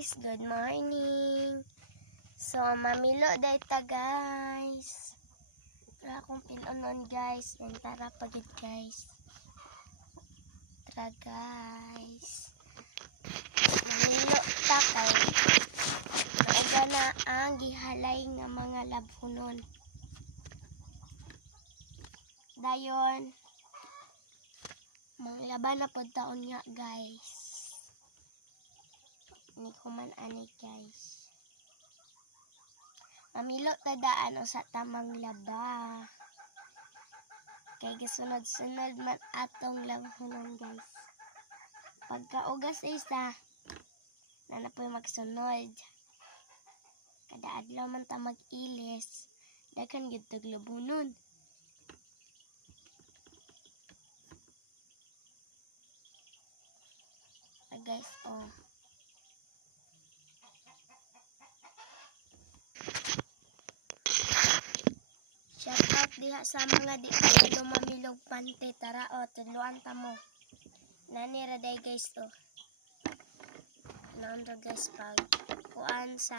guys, good morning. So mamilo dayta guys. Tara akong pinunon guys. Yan tara pagid guys. Tara guys. Mamilo ta kay nauga na ang gihalay nga mga labhunon. Dayon manglaban na pod taon nga guys. Ni kuman ani guys. Mamilo ta daan o sa tamang laba. Kay gisunod-sunod man atong labhunon guys. Pagkaugas isa na napoy magsunod. Kada adlaw man ta mag-ilis, daghan gyud tag labhunon. Guys, oh. Shout out diha sa mga di pa mamilog pante. Tara o, tudloan ta mo. Nani ra day guys to. Naon ra guys pag kuan sa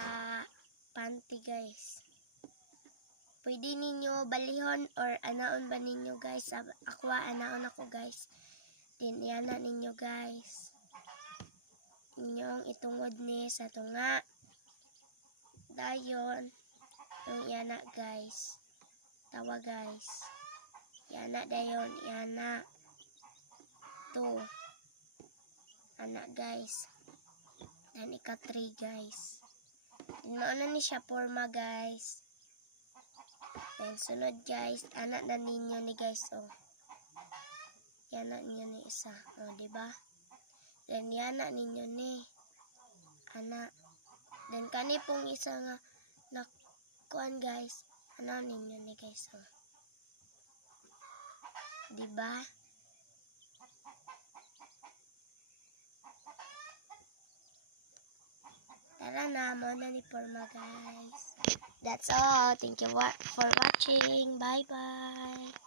panty guys. Pwede ninyo balihon or anaon ba ninyo guys. Aqua anaon ako guys. Din yana ninyo guys. Inyong itungod ni sa tunga. Dayon yung yana guys. Tawa guys. Yana dayon, yana. To. Anak guys. Dan ika-3 guys. Mauna ni siya forma guys. Then sunod guys, anak na ninyo ni guys oh. Yana ninyo ni isa, oh di ba? Then yana ninyo ni anak. Then kani pong isa nga nakuan guys. Ano ninyo ni guys oh. Di ba? Tara na, mauna ni forma guys. That's all. Thank you for watching. Bye-bye.